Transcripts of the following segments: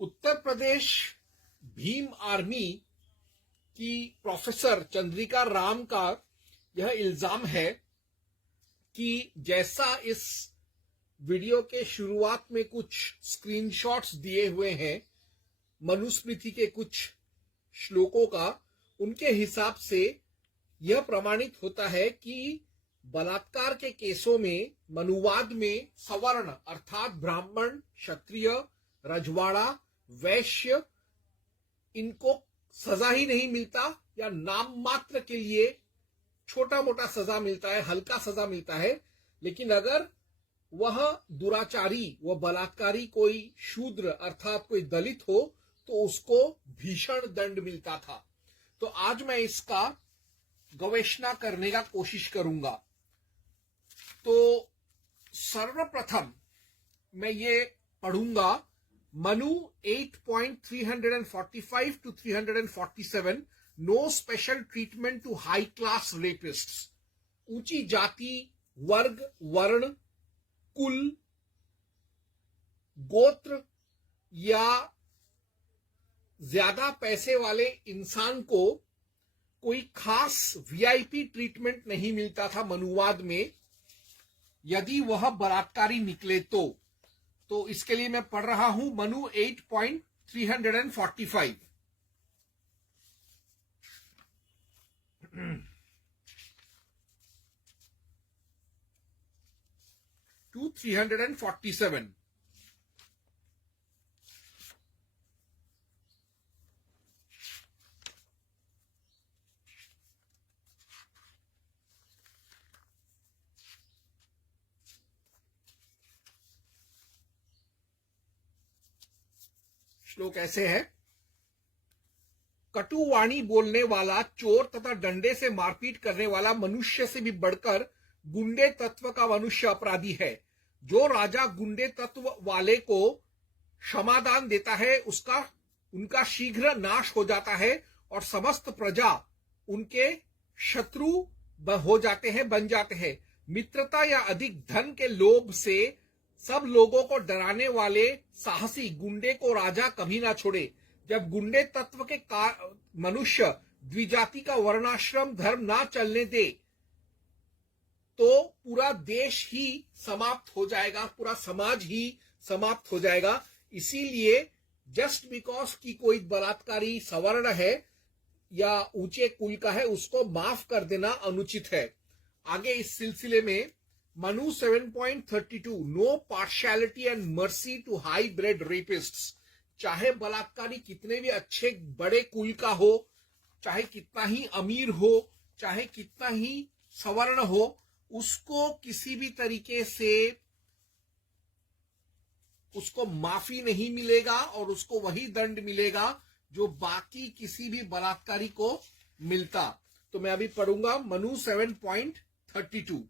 Uttar Pradesh Bhim army की professor Chandrika Ram का यह इल्जाम है कि जैसा इस वीडियो के शुरुआत में कुछ स्क्रीनशॉट्स दिए हुए हैं मनुस्मृति के कुछ श्लोकों का, उनके हिसाब से यह प्रमाणित होता है कि बलात्कार के केसों में मनुवाद में सवर्ण अर्थात ब्राह्मण, क्षत्रिय, रजवाड़ा, वैश्य इनको सजा ही नहीं मिलता या नाम मात्र के लिए छोटा मोटा सजा मिलता है, हल्का सजा मिलता है। लेकिन अगर वह दुराचारी, वह बलात्कारी कोई शूद्र अर्थात कोई दलित हो तो उसको भीषण दंड मिलता था। तो आज मैं इसका गवेषणा करने का कोशिश करूंगा। तो सर्वप्रथम मैं ये पढ़ूंगा Manu 8.345 to 347, no special treatment to high class rapists. ऊंची जाति, वर्ग, वर्ण, कुल, गोत्र या ज्यादा पैसे वाले इंसान को कोई खास वीआईपी ट्रीटमेंट नहीं मिलता था मनुवाद में यदि वह बलात्कारी निकले तो इसके लिए मैं पढ़ रहा हूं मनु 8.345 to 347। श्लोक ऐसे है। कटुवाणी बोलने वाला, चोर तथा डंडे से मारपीट करने वाला मनुष्य से भी बढ़कर गुंडे तत्व का मनुष्य अपराधी है। जो राजा गुंडे तत्व वाले को क्षमादान देता है उनका शीघ्र नाश हो जाता है और समस्त प्रजा उनके शत्रु हो जाते हैं, बन जाते हैं। मित्रता या अधिक धन के लोभ से सब लोगों को डराने वाले साहसी गुंडे को राजा कभी ना छोड़े। जब गुंडे तत्व के मनुष्य द्विजाति का वर्णाश्रम धर्म ना चलने दे तो पूरा देश ही समाप्त हो जाएगा, पूरा समाज ही समाप्त हो जाएगा। इसीलिए जस्ट बिकॉज कि कोई बलात्कारी सवर्ण है या ऊंचे कुल का है उसको माफ कर देना अनुचित है। आगे इस सिलसिले में Manu 7.32, no partiality and mercy to high bred rapists. चाहे बलात्कारी कितने भी अच्छे बड़े कुल का हो, चाहे कितना ही अमीर हो, चाहे कितना ही सवर्ण हो, उसको किसी भी तरीके से उसको माफी नहीं मिलेगा और उसको वही दंड मिलेगा जो बाकी किसी भी बलात्कारी को मिलता। तो मैं अभी पढ़ूंगा मनु 7.32।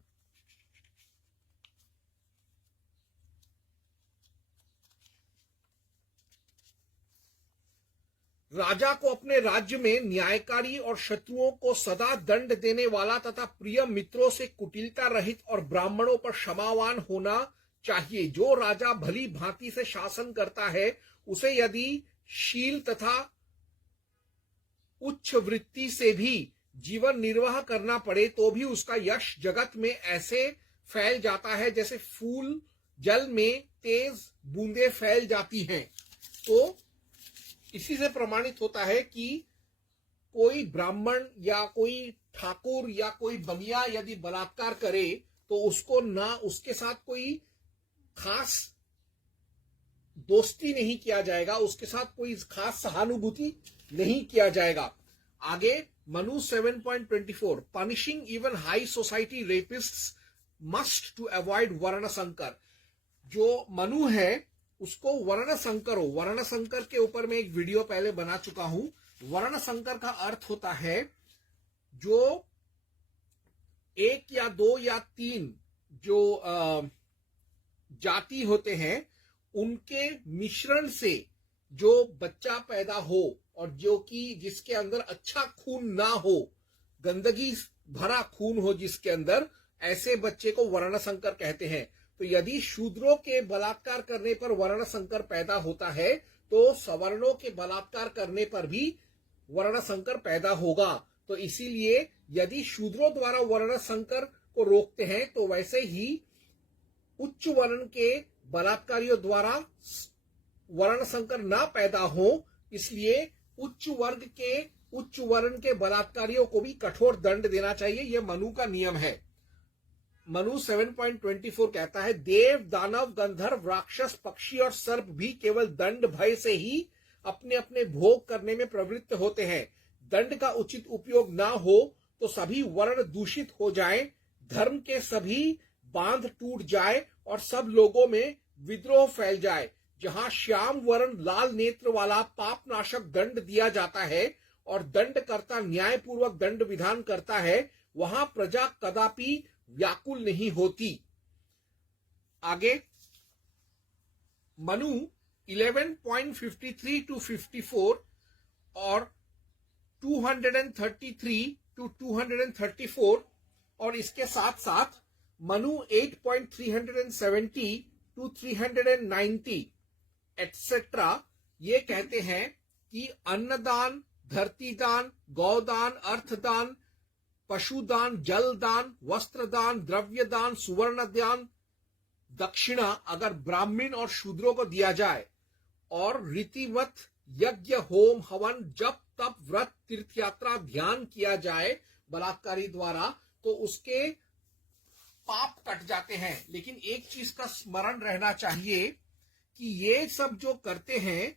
राजा को अपने राज्य में न्यायकारी और शत्रुओं को सदा दंड देने वाला तथा प्रिय मित्रों से कुटिलता रहित और ब्राह्मणों पर क्षमावान होना चाहिए। जो राजा भली भांति से शासन करता है उसे यदि शील तथा उच्च वृत्ति से भी जीवन निर्वाह करना पड़े तो भी उसका यश जगत में ऐसे फैल जाता है जैसे फूल जल में तेज बूंदें फैल जाती हैं। तो इसी से प्रमाणित होता है कि कोई ब्राह्मण या कोई ठाकुर या कोई बनिया यदि बलात्कार करे तो उसको ना उसके साथ कोई खास दोस्ती नहीं किया जाएगा, उसके साथ कोई खास सहानुभूति नहीं किया जाएगा। आगे Manu 7.24, punishing even high society rapists must to avoid वर्ण संकर। जो मनु है उसको वर्ण संकर हो। वर्ण संकर के ऊपर मैं एक वीडियो पहले बना चुका हूं। वर्ण संकर का अर्थ होता है जो एक या दो या तीन जो जाति होते हैं उनके मिश्रण से जो बच्चा पैदा हो और जो कि जिसके अंदर अच्छा खून ना हो, गंदगी भरा खून हो जिसके अंदर, ऐसे बच्चे को वर्ण संकर कहते हैं। तो यदि शूद्रों के बलात्कार करने पर वर्ण संकर पैदा होता है तो सवर्णों के बलात्कार करने पर भी वर्ण संकर पैदा होगा। तो इसीलिए यदि शूद्रों द्वारा वर्ण संकर को रोकते हैं तो वैसे ही उच्च वर्ण के बलात्कारियों द्वारा वर्ण संकर ना पैदा हो, इसलिए उच्च वर्ण के बलात्कारियों को भी कठोर दंड देना चाहिए। यह मनु का नियम है। मनु 7.24 कहता है, देव, दानव, गंधर्व, राक्षस, पक्षी और सर्प भी केवल दंड भय से ही अपने अपने भोग करने में प्रवृत्त होते हैं। दंड का उचित उपयोग ना हो तो सभी वर्ण दूषित हो जाएं, धर्म के सभी बांध टूट जाए और सब लोगों में विद्रोह फैल जाए। जहां श्याम वर्ण लाल नेत्र वाला पापनाशक दंड दिया जाता है और दंडकर्ता न्यायपूर्वक दंड विधान करता है, वहां प्रजा कदापि व्याकुल नहीं होती। आगे मनु 11.53 to 54 और 233 to 234 और इसके साथ साथ मनु 8.370 to 390 एटसेट्रा ये कहते हैं कि अन्नदान, धरतीदान, गौदान, अर्थदान, पशुदान, जलदान, वस्त्रदान, द्रव्यदान, सुवर्णदान, दक्षिणा अगर ब्राह्मण और शूद्रों को दिया जाए और रीतिमत यज्ञ, होम, हवन, जप, तप, व्रत, तीर्थयात्रा, ध्यान किया जाए बलात्कारी द्वारा, तो उसके पाप कट जाते हैं। लेकिन एक चीज का स्मरण रहना चाहिए कि ये सब जो करते हैं,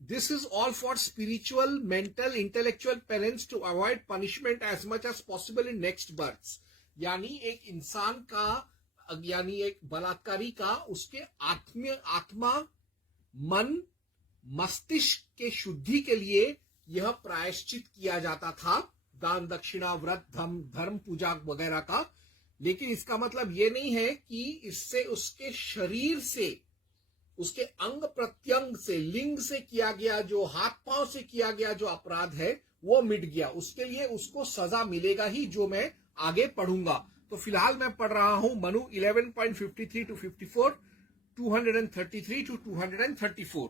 this is all for spiritual, mental, intellectual parents to avoid punishment as much as possible in next births। यानी एक इंसान का, यानी एक बलात्कारी का उसके आत्मा, मन, मस्तिष्क के शुद्धि के लिए यह प्रायश्चित किया जाता था, दान, दक्षिणा, व्रत, धर्म पूजा वगैरह का। लेकिन इसका मतलब ये नहीं है कि इससे उसके शरीर से, उसके अंग प्रत्यंग से, लिंग से किया गया, जो हाथ पांव से किया गया जो अपराध है वो मिट गया। उसके लिए उसको सजा मिलेगा ही, जो मैं आगे पढ़ूंगा। तो फिलहाल मैं पढ़ रहा हूं मनु 11.53 to 54, 233 to 234।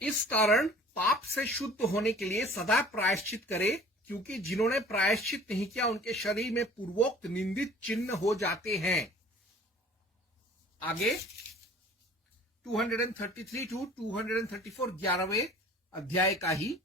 इस कारण पाप से शुद्ध होने के लिए सदा प्रायश्चित करे, क्योंकि जिन्होंने प्रायश्चित नहीं किया उनके शरीर में पूर्वोक्त निंदित चिन्ह हो जाते हैं। आगे 233 to 234 11वें अध्याय का ही।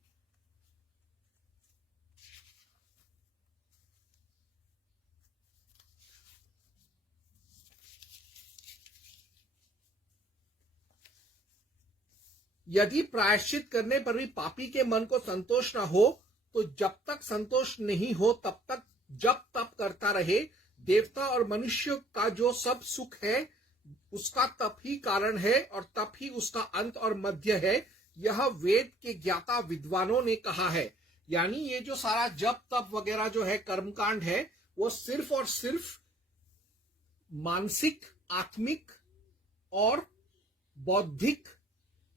यदि प्रायश्चित करने पर भी पापी के मन को संतोष न हो, तो जब तक संतोष नहीं हो तब तक जब तप करता रहे। देवता और मनुष्य का जो सब सुख है उसका तप ही कारण है और तप ही उसका अंत और मध्य है। यह वेद के ज्ञाता विद्वानों ने कहा है। यानी ये जो सारा जप तप वगैरह जो है कर्मकांड है, वो सिर्फ और सिर्फ मानसिक, आत्मिक और बौद्धिक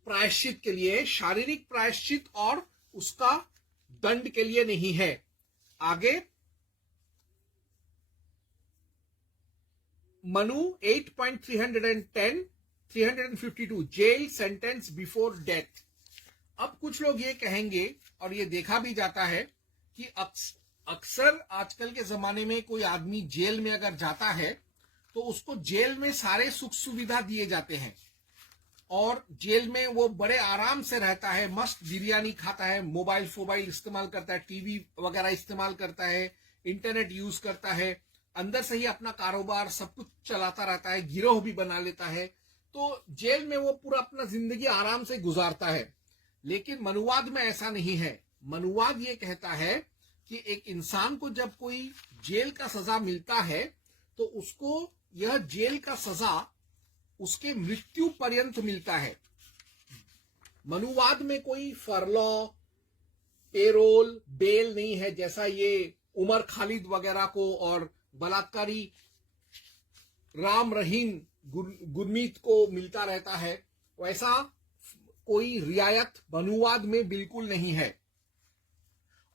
प्रायश्चित के लिए, शारीरिक प्रायश्चित और उसका दंड के लिए नहीं है। आगे Manu 8.310 352 jail sentence before death. अब कुछ लोग ये कहेंगे, और ये देखा भी जाता है कि अक्सर आजकल के जमाने में कोई आदमी जेल में अगर जाता है तो उसको जेल में सारे सुख सुविधा दिए जाते हैं और जेल में वो बड़े आराम से रहता है, मस्त बिरयानी खाता है, मोबाइल इस्तेमाल करता है, टीवी वगैरह इस्तेमाल करता है, इंटरनेट यूज करता है, अंदर से ही अपना कारोबार सब कुछ चलाता रहता है, गिरोह भी बना लेता है। तो जेल में वो पूरा अपना जिंदगी आराम से गुजारता है। लेकिन मनुवाद में ऐसा नहीं है। मनुवाद ये कहता है कि एक इंसान को जब कोई जेल का सजा मिलता है तो उसको यह जेल का सजा उसके मृत्यु पर्यंत मिलता है। मनुवाद में कोई फरलॉ, पेरोल, बेल नहीं है, जैसा ये उमर खालिद वगैरह को और बलात्कारी राम रहीम गुरमीत को मिलता रहता है, वैसा कोई रियायत मनुवाद में बिल्कुल नहीं है।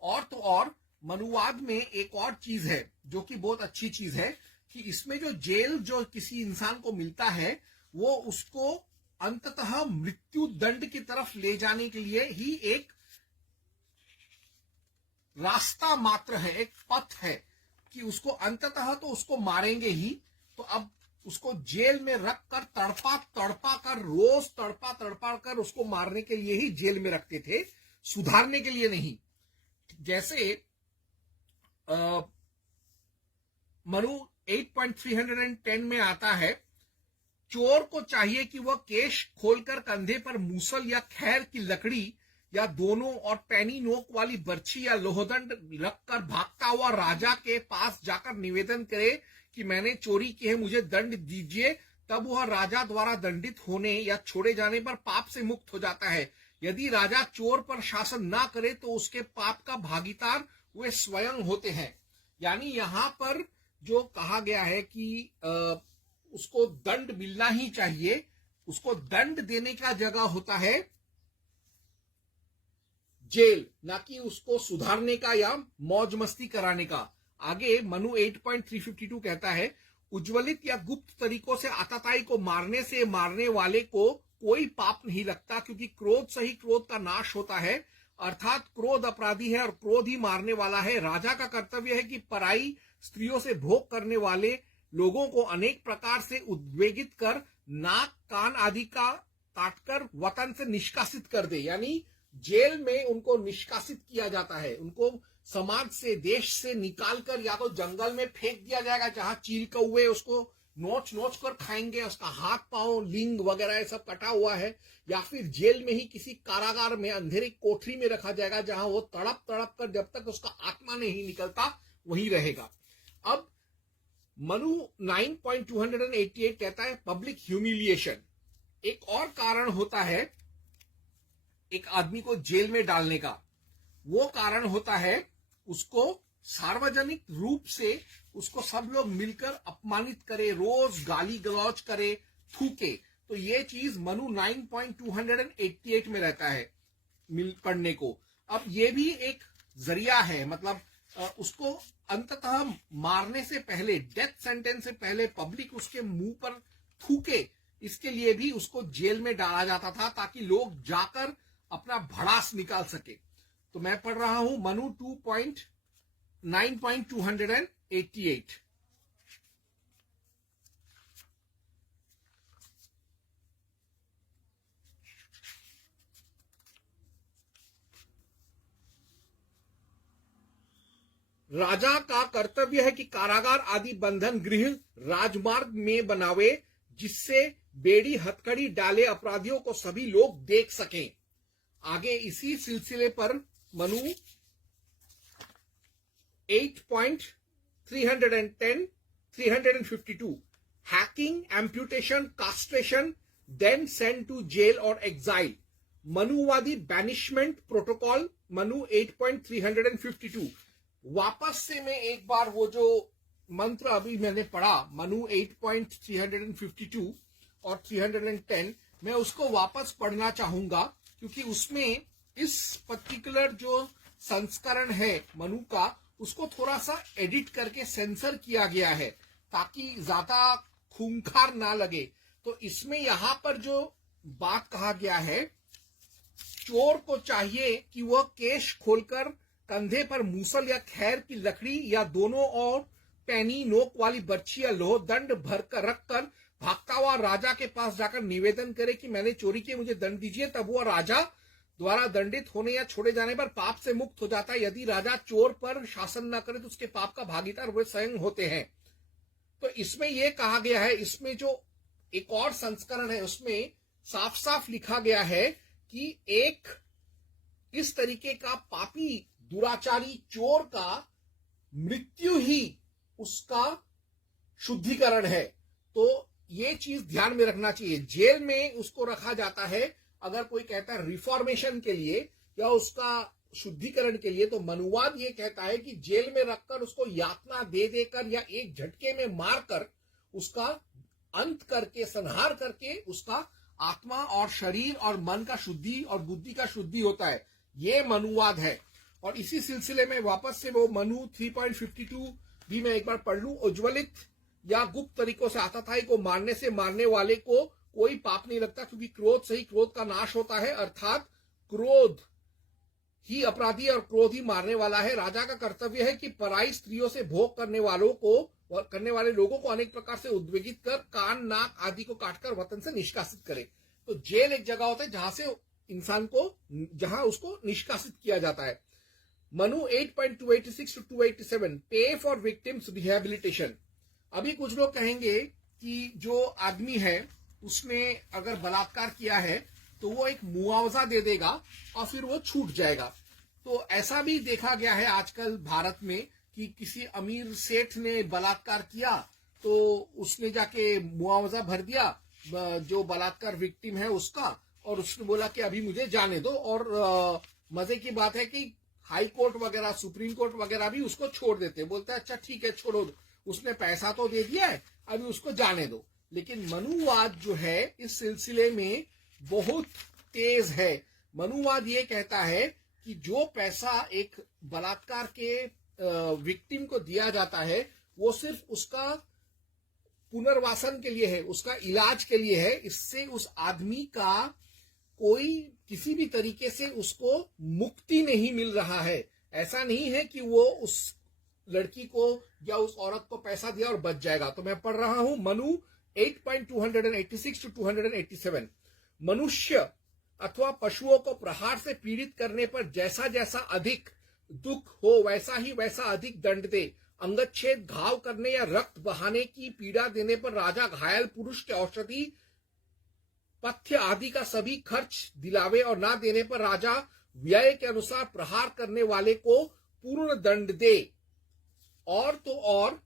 और तो और मनुवाद में एक और चीज है जो कि बहुत अच्छी चीज है कि इसमें जो जेल जो किसी इंसान को मिलता है वो उसको अंततः मृत्यु दंड की तरफ ले जाने के लिए ही एक रास्ता मात्र है, एक पथ है कि उसको अंततः तो उसको मारेंगे ही, तो अब उसको जेल में रखकर तड़पा कर रोज तड़पा कर उसको मारने के लिए ही जेल में रखते थे, सुधारने के लिए नहीं। जैसे मनु 8.310 में आता है, चोर को चाहिए कि वह केश खोलकर कंधे पर मूसल या खैर की लकड़ी या दोनों और पैनी नोक वाली बर्छी या लोहदंड रखकर भागता हुआ राजा के पास जाकर निवेदन करे कि मैंने चोरी की है, मुझे दंड दीजिए। तब वह राजा द्वारा दंडित होने या छोड़े जाने पर पाप से मुक्त हो जाता है। यदि राजा चोर पर शासन ना करे तो उसके पाप का भागीदार वे स्वयं होते हैं। यानी यहां पर जो कहा गया है कि उसको दंड मिलना ही चाहिए, उसको दंड देने का जगह होता है जेल, ना कि उसको सुधारने का या मौज मस्ती कराने का। आगे मनु 8.352 कहता है, उज्ज्वलित या गुप्त तरीकों से आतताई को मारने से मारने वाले को कोई पाप नहीं लगता, क्योंकि क्रोध से ही क्रोध का नाश होता है, अर्थात क्रोध अपराधी है और क्रोध ही मारने वाला है। राजा का कर्तव्य है कि पराई स्त्रियों से भोग करने वाले लोगों को अनेक प्रकार से उद्वेगित कर नाक कान आदि का काटकर वतन से निष्कासित कर दे। यानी जेल में उनको निष्कासित किया जाता है, उनको समाज से देश से निकालकर या तो जंगल में फेंक दिया जाएगा जहां चील कौवे उसको नोच नोच कर खाएंगे, उसका हाथ पांव लिंग वगैरह सब कटा हुआ है, या फिर जेल में ही किसी कारागार में अंधेरी कोठरी में रखा जाएगा जहां वो तड़प कर जब तक उसका आत्मा नहीं निकलता वहीं रहेगा। अब मनु 9.288 कहता है, पब्लिक ह्यूमिलिएशन एक और कारण होता है एक आदमी को जेल में डालने का। वो कारण होता है उसको सार्वजनिक रूप से उसको सब लोग मिलकर अपमानित करे, रोज गाली गलौज करे, थूके। तो ये चीज मनु 9.288 में रहता है पढ़ने को। अब ये भी एक जरिया है, मतलब उसको अंततः मारने से पहले, डेथ सेंटेंस से पहले पब्लिक उसके मुंह पर थूके, इसके लिए भी उसको जेल में डाला जाता था ताकि लोग जाकर अपना भड़ास निकाल सके। तो मैं पढ़ रहा हूं मनु 9.288। राजा का कर्तव्य है कि कारागार आदि बंधन गृह राजमार्ग में बनावे, जिससे बेड़ी हथकड़ी डाले अपराधियों को सभी लोग देख सकें। आगे इसी सिलसिले पर Manu 8.352 hacking, amputation, castration, then send to jail और एग्जाइल, मनुवादी बैनिशमेंट प्रोटोकॉल मनु 8.352। वापस से मैं एक बार वो जो मंत्र अभी मैंने पढ़ा मनु 8.352 और 310, मैं उसको वापस पढ़ना चाहूंगा, क्योंकि उसमें इस पर्टिकुलर जो संस्करण है मनु का, उसको थोड़ा सा एडिट करके सेंसर किया गया है ताकि ज्यादा खूंखार ना लगे। तो इसमें यहां पर जो बात कहा गया है, चोर को चाहिए कि वह केश खोलकर कंधे पर मूसल या खैर की लकड़ी या दोनों और पैनी नोक वाली बर्छी या लोह दंड भरकर रखकर भागता हुआ राजा के पास जाकर निवेदन करे कि मैंने चोरी की, मुझे दंड दीजिए। तब वह राजा द्वारा दंडित होने या छोड़े जाने पर पाप से मुक्त हो जाता है। यदि राजा चोर पर शासन न करे तो उसके पाप का भागीदार वे स्वयं होते हैं। तो इसमें यह कहा गया है, इसमें जो एक और संस्करण है उसमें साफ साफ लिखा गया है कि एक इस तरीके का पापी दुराचारी चोर का मृत्यु ही उसका शुद्धिकरण है। तो ये चीज ध्यान में रखना चाहिए। जेल में उसको रखा जाता है, अगर कोई कहता है रिफॉर्मेशन के लिए या उसका शुद्धिकरण के लिए, तो मनुवाद ये कहता है कि जेल में रखकर उसको यातना दे देकर या एक झटके में मारकर उसका अंत करके, संहार करके उसका आत्मा और शरीर और मन का शुद्धि और बुद्धि का शुद्धि होता है, ये मनुवाद है। और इसी सिलसिले में वापस से वो मनु 3.52 भी मैं एक बार पढ़ लूं। उज्ज्वलित या गुप्त तरीकों से आतताई को मारने से मारने वाले को कोई पाप नहीं लगता, क्योंकि क्रोध से ही क्रोध का नाश होता है, अर्थात क्रोध ही अपराधी और क्रोध ही मारने वाला है। राजा का कर्तव्य है कि पराई स्त्रियों से भोग करने वाले लोगों को अनेक प्रकार से उद्वेगित कर कान, नाक आदि को काटकर वतन से निष्कासित करे। तो जेल एक जगह होता है जहां से इंसान को, जहां उसको निष्कासित किया जाता है। मनु 8.286 to 287 पे फॉर विक्टिम्स रिहेबिलिटेशन। अभी कुछ लोग कहेंगे कि जो आदमी है उसने अगर बलात्कार किया है तो वो एक मुआवजा दे देगा और फिर वो छूट जाएगा। तो ऐसा भी देखा गया है आजकल भारत में कि किसी अमीर सेठ ने बलात्कार किया तो उसने जाके मुआवजा भर दिया जो बलात्कार विक्टिम है उसका, और उसने बोला कि अभी मुझे जाने दो। और मजे की बात है कि हाई कोर्ट वगैरह, सुप्रीम कोर्ट वगैरह भी उसको छोड़ देते, बोलते हैं अच्छा ठीक है छोड़ो दो, उसने पैसा तो दे दिया है, अभी उसको जाने दो। लेकिन मनुवाद जो है इस सिलसिले में बहुत तेज है। मनुवाद ये कहता है कि जो पैसा एक बलात्कार के विक्टिम को दिया जाता है वो सिर्फ उसका पुनर्वासन के लिए है, उसका इलाज के लिए है। इससे उस आदमी का कोई किसी भी तरीके से उसको मुक्ति नहीं मिल रहा है। ऐसा नहीं है कि वो उस लड़की को या उस औरत को पैसा दिया और बच जाएगा। तो मैं पढ़ रहा हूं मनु 8.286 to 287। मनुष्य अथवा पशुओं को प्रहार से पीड़ित करने पर जैसा जैसा अधिक दुख हो वैसा ही वैसा अधिक दंड दे। अंगच्छेद, घाव करने या रक्त बहाने की पीड़ा देने पर राजा घायल पुरुष के औषधि, पथ्य आदि का सभी खर्च दिलावे और ना देने पर राजा व्यय के अनुसार प्रहार करने वाले को पूर्ण दंड दे। और तो और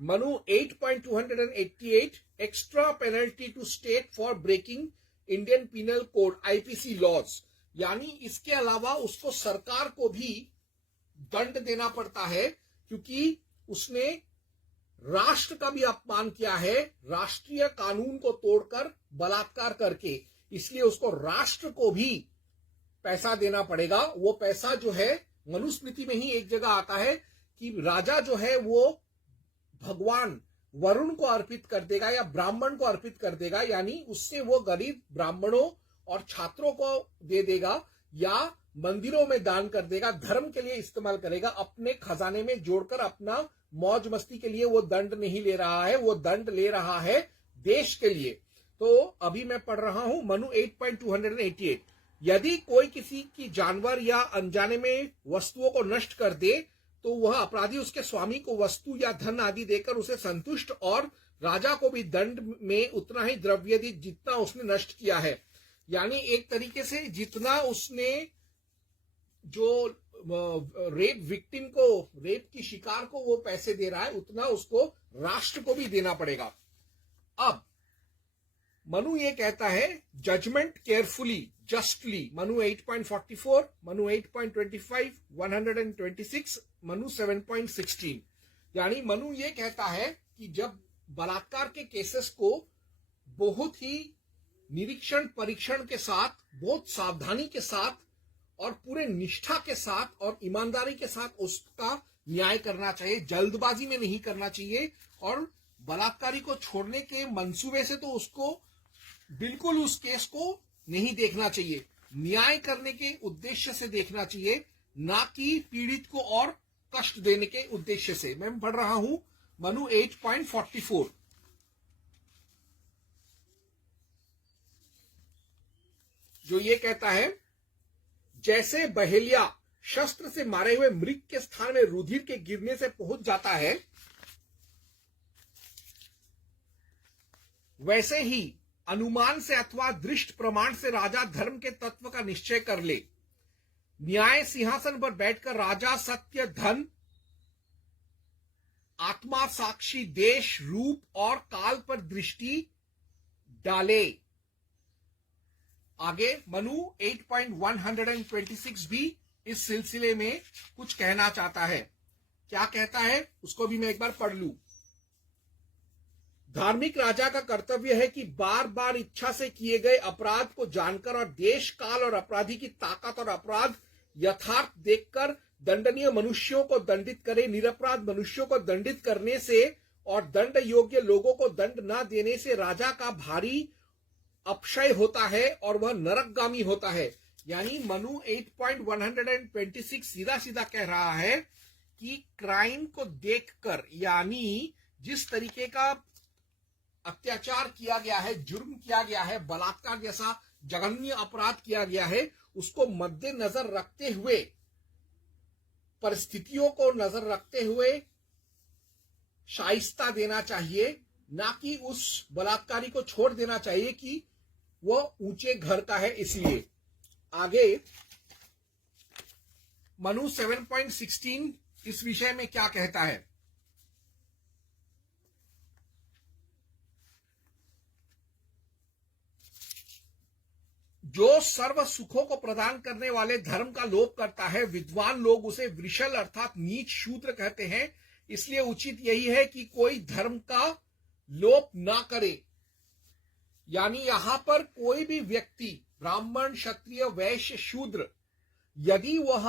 Manu 8.288 extra penalty to state for breaking Indian penal code IPC laws, यानी इसके अलावा उसको सरकार को भी दंड देना पड़ता है क्योंकि उसने राष्ट्र का भी अपमान किया है, राष्ट्रीय कानून को तोड़कर बलात्कार करके, इसलिए उसको राष्ट्र को भी पैसा देना पड़ेगा। वो पैसा जो है मनुस्मृति में ही एक जगह आता है कि राजा जो है वो भगवान वरुण को अर्पित कर देगा या ब्राह्मण को अर्पित कर देगा, यानी उससे वो गरीब ब्राह्मणों और छात्रों को दे देगा या मंदिरों में दान कर देगा, धर्म के लिए इस्तेमाल करेगा, अपने खजाने में जोड़कर अपना मौज मस्ती के लिए वो दंड नहीं ले रहा है, वो दंड ले रहा है देश के लिए। तो अभी मैं पढ़ रहा हूं मनु 8.288। यदि कोई किसी की जानवर या अनजाने में वस्तुओं को नष्ट कर दे तो वह अपराधी उसके स्वामी को वस्तु या धन आदि देकर उसे संतुष्ट और राजा को भी दंड में उतना ही द्रव्य दी जितना उसने नष्ट किया है। यानी एक तरीके से जितना उसने जो रेप विक्टिम को, रेप की शिकार को वो पैसे दे रहा है उतना उसको राष्ट्र को भी देना पड़ेगा। अब मनु ये कहता है judgement carefully justly, Manu 8.44, Manu 8.25, 126, Manu 7.16। यानी मनु ये कहता है कि जब बलात्कार के केसेस को बहुत ही निरीक्षण परीक्षण के साथ, बहुत सावधानी के साथ और पूरे निष्ठा के साथ और ईमानदारी के साथ उसका न्याय करना चाहिए, जल्दबाजी में नहीं करना चाहिए। और बलात्कारी को छोड़ने के मंसूबे से तो उसको बिल्कुल उस केस को नहीं देखना चाहिए, न्याय करने के उद्देश्य से देखना चाहिए, ना कि पीड़ित को और कष्ट देने के उद्देश्य से। मैं पढ़ रहा हूं मनु 8.44, जो ये कहता है जैसे बहेलिया शस्त्र से मारे हुए मृग के स्थान में रुधिर के गिरने से पहुंच जाता है, वैसे ही अनुमान से अथवा दृष्ट प्रमाण से राजा धर्म के तत्व का निश्चय कर ले। न्याय सिंहासन पर बैठकर राजा सत्य, धन, आत्मा, साक्षी, देश, रूप और काल पर दृष्टि डाले। आगे मनु 8.126 भी इस सिलसिले में कुछ कहना चाहता है। क्या कहता है उसको भी मैं एक बार पढ़ लूं। धार्मिक राजा का कर्तव्य है कि बार बार इच्छा से किए गए अपराध को जानकर और देश काल और अपराधी की ताकत और अपराध यथार्थ देखकर दंडनीय मनुष्यों को दंडित करे। निरपराध मनुष्यों को दंडित करने से और दंड योग्य लोगों को दंड न देने से राजा का भारी अपक्षय होता है और वह नरकगामी होता है। यानी मनु 8.126 सीधा सीधा कह रहा है कि क्राइम को देखकर, यानी जिस तरीके का अत्याचार किया गया है, जुर्म किया गया है, बलात्कार जैसा जघन्य अपराध किया गया है, उसको मद्देनजर रखते हुए, परिस्थितियों को नजर रखते हुए शाइस्ता देना चाहिए, ना कि उस बलात्कारी को छोड़ देना चाहिए कि वह ऊंचे घर का है इसलिए। आगे मनु 7.16 इस विषय में क्या कहता है। जो सर्व सुखों को प्रदान करने वाले धर्म का लोप करता है, विद्वान लोग उसे वृषल अर्थात नीच शूद्र कहते हैं। इसलिए उचित यही है कि कोई धर्म का लोप ना करे। यानी यहां पर कोई भी व्यक्ति, ब्राह्मण, क्षत्रिय, वैश्य, शूद्र, यदि वह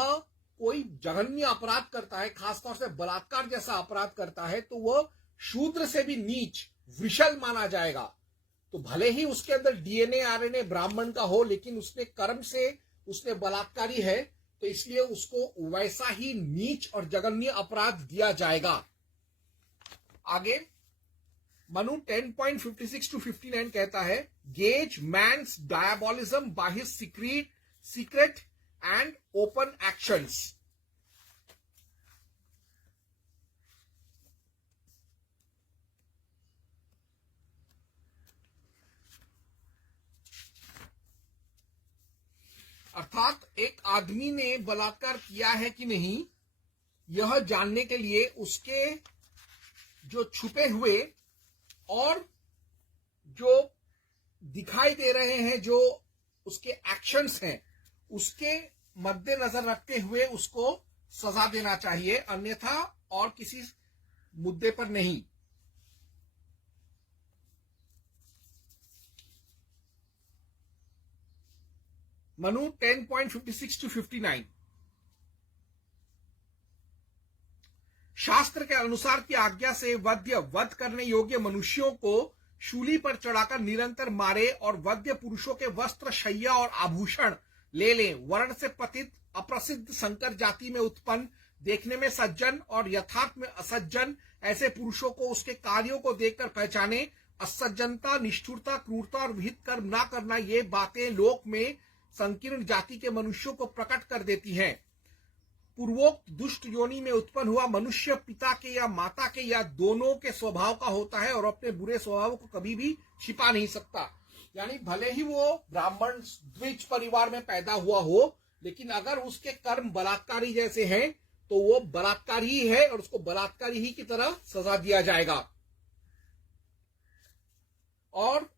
कोई जघन्य अपराध करता है, खासतौर से बलात्कार जैसा अपराध करता है, तो वह शूद्र से भी नीच, विषल माना जाएगा। तो भले ही उसके अंदर डीएनए आरएनए ब्राह्मण का हो, लेकिन उसने कर्म से उसने बलात्कारी है, तो इसलिए उसको वैसा ही नीच और जघन्य अपराध दिया जाएगा। आगे मनु 10.56 to 59 कहता है, gauge man's diabolism by his secret and open actions. अर्थात एक आदमी ने बलात्कार किया है कि नहीं, यह जानने के लिए उसके जो छुपे हुए और जो दिखाई दे रहे हैं, जो उसके एक्शंस हैं, उसके मद्देनजर रखते हुए उसको सजा देना चाहिए, अन्यथा और किसी मुद्दे पर नहीं। मनु 10.56 to 59। शास्त्र के अनुसार की आज्ञा से वध करने योग्य मनुष्यों को शूली पर चढ़ाकर निरंतर मारे और वध्य पुरुषों के वस्त्र, शैया और आभूषण ले लें। वर्ण से पतित, अप्रसिद्ध, संकर जाति में उत्पन्न, देखने में सज्जन और यथार्थ में असज्जन ऐसे पुरुषों को उसके कार्यों को देखकर पहचाने। असज्जनता, निष्ठुरता, क्रूरता और विहित कर्म ना करना, ये बातें लोक में संकीर्ण जाति के मनुष्यों को प्रकट कर देती हैं। पूर्वोक्त दुष्ट योनि में उत्पन्न हुआ मनुष्य पिता के या माता के या दोनों के स्वभाव का होता है और अपने बुरे स्वभाव को कभी भी छिपा नहीं सकता। यानी भले ही वो ब्राह्मण द्विज परिवार में पैदा हुआ हो, लेकिन अगर उसके कर्म बलात्कारी जैसे हैं, तो वो बलात्कारी ही है और उसको बलात्कारी ही की तरह सजा दिया जाएगा। और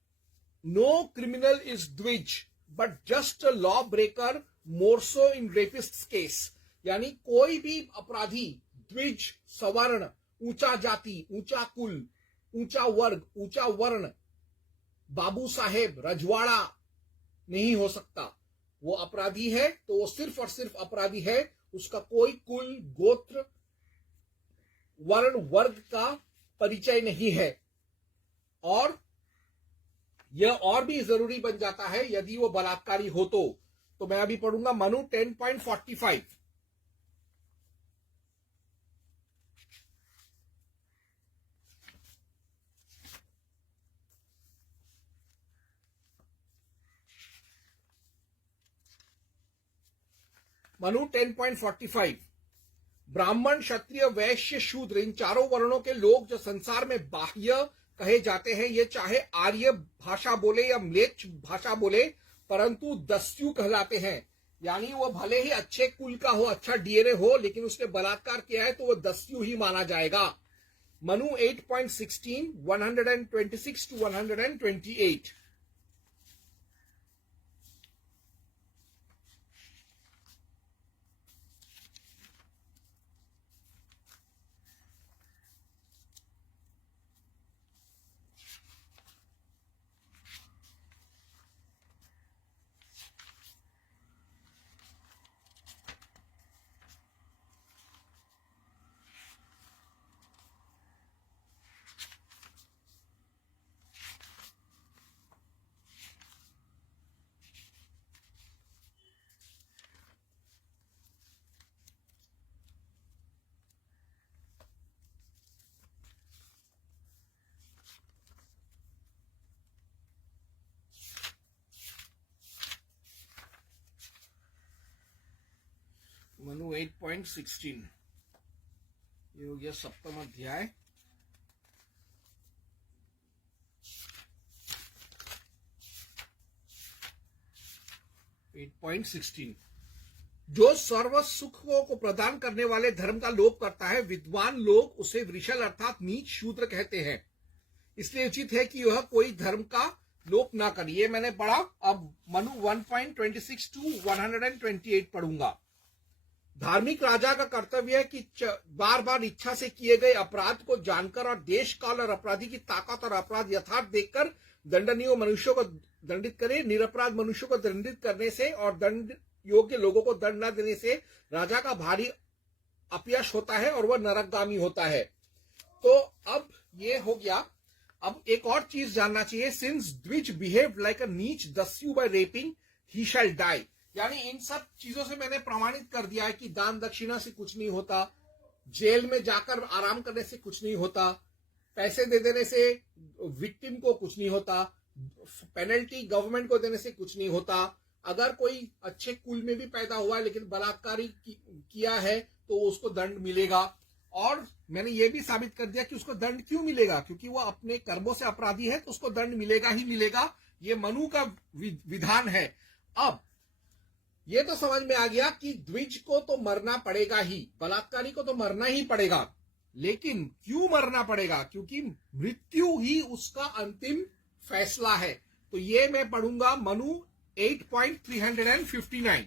नो क्रिमिनल इज द्विज but just a law breaker, more so in rapist case. यानी कोई भी अपराधी द्विज, सवर्ण, ऊंचा जाति, ऊंचा कुल, ऊंचा वर्ग, ऊंचा वर्ण, बाबू साहेब, रजवाड़ा नहीं हो सकता। वो अपराधी है तो वो सिर्फ और सिर्फ अपराधी है, उसका कोई कुल, गोत्र, वर्ण, वर्ग का परिचय नहीं है। और यह और भी जरूरी बन जाता है यदि वो बलात्कारी हो तो मैं अभी पढ़ूंगा मनु 10.45। मनु 10.45। ब्राह्मण, क्षत्रिय, वैश्य, शूद्र, इन चारों वर्णों के लोग जो संसार में बाह्य कहे जाते हैं, ये चाहे आर्य भाषा बोले या म्लेच्छ भाषा बोले, परंतु दस्यु कहलाते हैं। यानी वो भले ही अच्छे कुल का हो, अच्छा डीएनए हो, लेकिन उसने बलात्कार किया है तो वो दस्यु ही माना जाएगा। मनु 8.16 126 to 128। मनु 8.16 ये हो गया सप्तम अध्याय। जो सर्व सुखों को प्रदान करने वाले धर्म का लोप करता है, विद्वान लोग उसे वृषल अर्थात नीच शूद्र कहते हैं। इसलिए उचित है कि यह कोई धर्म का लोप ना करे। ये मैंने पढ़ा। अब मनु 1.26 टू 128 पढ़ूंगा। धार्मिक राजा का कर्तव्य है कि बार बार इच्छा से किए गए अपराध को जानकर और देश काल और अपराधी की ताकत और अपराध यथार्थ देखकर दंडनीय मनुष्यों को दंडित करे। निरपराध मनुष्यों को दंडित करने से और दंड योग्य लोगों को दंड न देने से राजा का भारी अपयश होता है और वह नरकगामी होता है। तो अब ये हो गया। अब एक और चीज जानना चाहिए। सिंस द्विज बिहेव लाइक अ नीच दस्यू बाय रेपिंग ही शैल डाई। यानी इन सब चीजों से मैंने प्रमाणित कर दिया है कि दान दक्षिणा से कुछ नहीं होता, जेल में जाकर आराम करने से कुछ नहीं होता, पैसे दे देने से विक्टिम को कुछ नहीं होता, पेनल्टी गवर्नमेंट को देने से कुछ नहीं होता। अगर कोई अच्छे कुल में भी पैदा हुआ है लेकिन बलात्कारी किया है तो उसको दंड मिलेगा। और मैंने ये भी साबित कर दिया कि उसको दंड क्यों मिलेगा, क्योंकि वो अपने कर्मों से अपराधी है तो उसको दंड मिलेगा ही मिलेगा। ये मनु का विधान है। अब ये तो समझ में आ गया कि द्विज को तो मरना पड़ेगा ही, बलात्कारी को तो मरना ही पड़ेगा। लेकिन क्यों मरना पड़ेगा? क्योंकि मृत्यु ही उसका अंतिम फैसला है। तो ये मैं पढ़ूंगा मनु 8.359।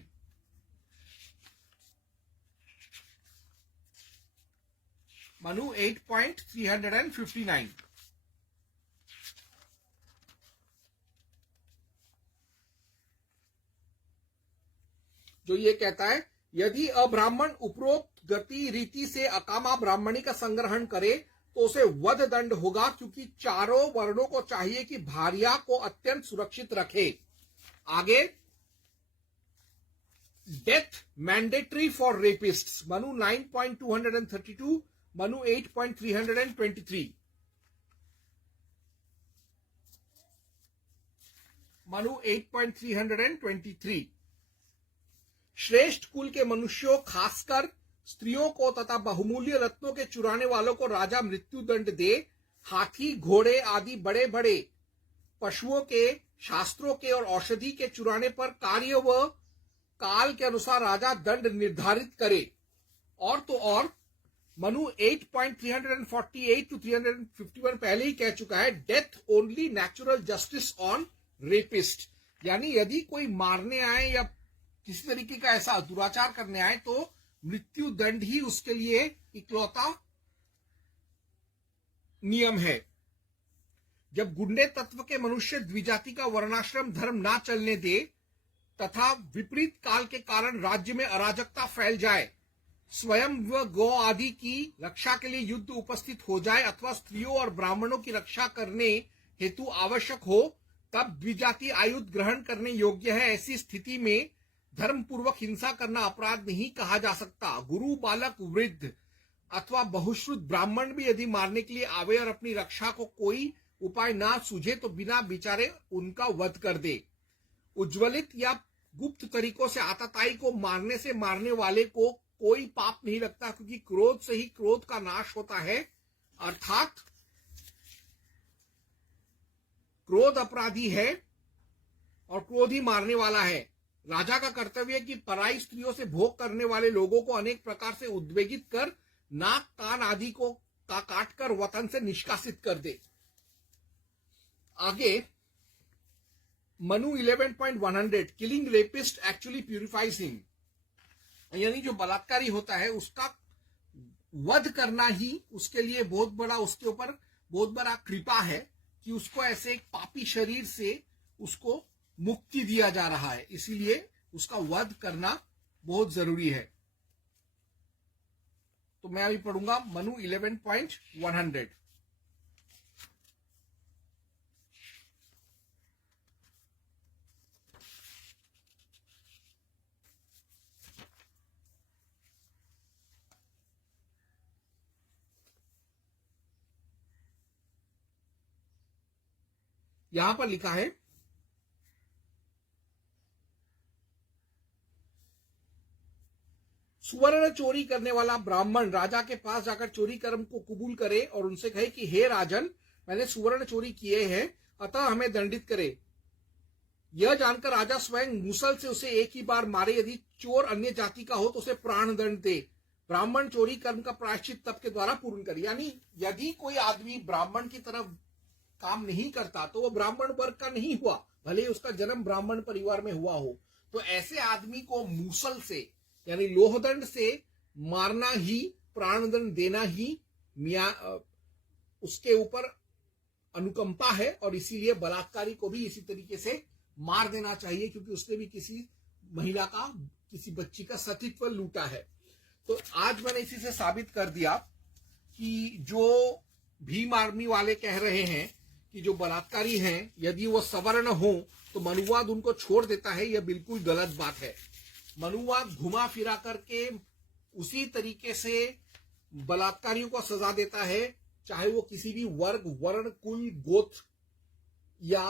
मनु 8.359। जो ये कहता है, यदि अब्राह्मण उपरोक्त गति रीति से अकामा ब्राह्मणी का संग्रहण करे तो उसे वध दंड होगा, क्योंकि चारों वर्णों को चाहिए कि भार्या को अत्यंत सुरक्षित रखे। आगे, death mandatory for rapists. Manu 9.232, Manu 8.323। Manu 8.323। श्रेष्ठ कुल के मनुष्यों, खासकर स्त्रियों को तथा बहुमूल्य रत्नों के चुराने वालों को राजा मृत्यु दंड दे। हाथी, घोड़े आदि बड़े बड़े पशुओं के, शास्त्रों के और औषधि के चुराने पर कार्य व काल के अनुसार राजा दंड निर्धारित करे। और तो और मनु 8.348 टू 351 पहले ही कह चुका है, death only natural justice on rapist. यानी यदि कोई मारने आए या किसी तरीके का ऐसा दुराचार करने आए तो मृत्यु दंड ही उसके लिए इकलौता नियम है। जब गुंडे तत्व के मनुष्य द्विजाति का वर्णाश्रम धर्म ना चलने दे तथा विपरीत काल के कारण राज्य में अराजकता फैल जाए, स्वयं व गौ आदि की रक्षा के लिए युद्ध उपस्थित हो जाए अथवा स्त्रियों और ब्राह्मणों की रक्षा करने हेतु आवश्यक हो, तब द्विजाति आयुध ग्रहण करने योग्य है। ऐसी स्थिति में धर्म पूर्वक हिंसा करना अपराध नहीं कहा जा सकता। गुरु, बालक, वृद्ध अथवा बहुश्रुत ब्राह्मण भी यदि मारने के लिए आवे और अपनी रक्षा को कोई उपाय ना सूझे तो बिना विचारे उनका वध कर दे। उज्ज्वलित या गुप्त तरीकों से आतताई को मारने से मारने वाले को कोई पाप नहीं लगता, क्योंकि क्रोध से ही क्रोध का नाश होता है। अर्थात क्रोध अपराधी है और क्रोध ही मारने वाला है। राजा का कर्तव्य है कि पराई स्त्रियों से भोग करने वाले लोगों को अनेक प्रकार से उद्वेगित कर नाक, कान आदि को काटकर वतन से निष्कासित कर दे। आगे Manu 11.100, killing rapist actually purifies him. यानी जो बलात्कारी होता है उसका वध करना ही उसके लिए बहुत बड़ा, उसके ऊपर बहुत बड़ा कृपा है कि उसको ऐसे एक पापी शरीर से उसको मुक्ति दिया जा रहा है, इसीलिए उसका वध करना बहुत जरूरी है। तो मैं अभी पढ़ूंगा मनु 11.100। यहां पर लिखा है, सुवर्ण चोरी करने वाला ब्राह्मण राजा के पास जाकर चोरी कर्म को कबूल करे और उनसे कहे कि हे राजन, मैंने सुवर्ण चोरी किए हैं, अतः हमें दंडित करे। यह जानकर राजा स्वयं मूसल से उसे एक ही बार मारे। यदि चोर अन्य जाति का हो तो उसे प्राण दंड दे। ब्राह्मण चोरी कर्म का प्रायश्चित तप के द्वारा पूर्ण करे। यानी यदि कोई आदमी ब्राह्मण की तरफ काम नहीं करता तो वह ब्राह्मण वर्ग का नहीं हुआ, भले ही उसका जन्म ब्राह्मण परिवार में हुआ हो। तो ऐसे आदमी को मूसल से यानी लोहदंड से मारना ही, प्राणदंड देना ही उसके ऊपर अनुकंपा है, और इसीलिए बलात्कारी को भी इसी तरीके से मार देना चाहिए, क्योंकि उसने भी किसी महिला का, किसी बच्ची का सतीत्व लूटा है। तो आज मैंने इसी से साबित कर दिया कि जो भीम आर्मी वाले कह रहे हैं कि जो बलात्कारी हैं यदि वो सवर्ण हो तो मनुवाद उनको छोड़ देता है, यह बिल्कुल गलत बात है। मनुवाद घुमा फिरा करके उसी तरीके से बलात्कारियों को सजा देता है, चाहे वो किसी भी वर्ग, वर्ण, कुल, गोत्र या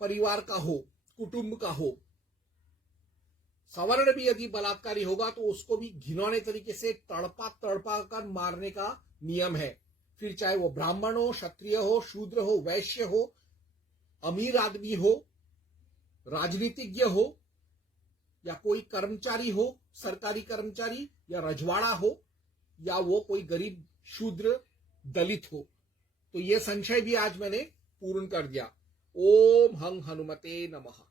परिवार का हो, कुटुंब का हो। सवर्ण भी यदि बलात्कारी होगा तो उसको भी घिनौने तरीके से तड़पा तड़पा कर मारने का नियम है। फिर चाहे वो ब्राह्मण हो, क्षत्रिय हो, शूद्र हो, वैश्य हो, अमीर आदमी हो, राजनीतिज्ञ हो, या कोई कर्मचारी हो, सरकारी कर्मचारी या रजवाड़ा हो, या वो कोई गरीब शूद्र दलित हो। तो ये संशय भी आज मैंने पूर्ण कर दिया। ओम हं हनुमते नमः।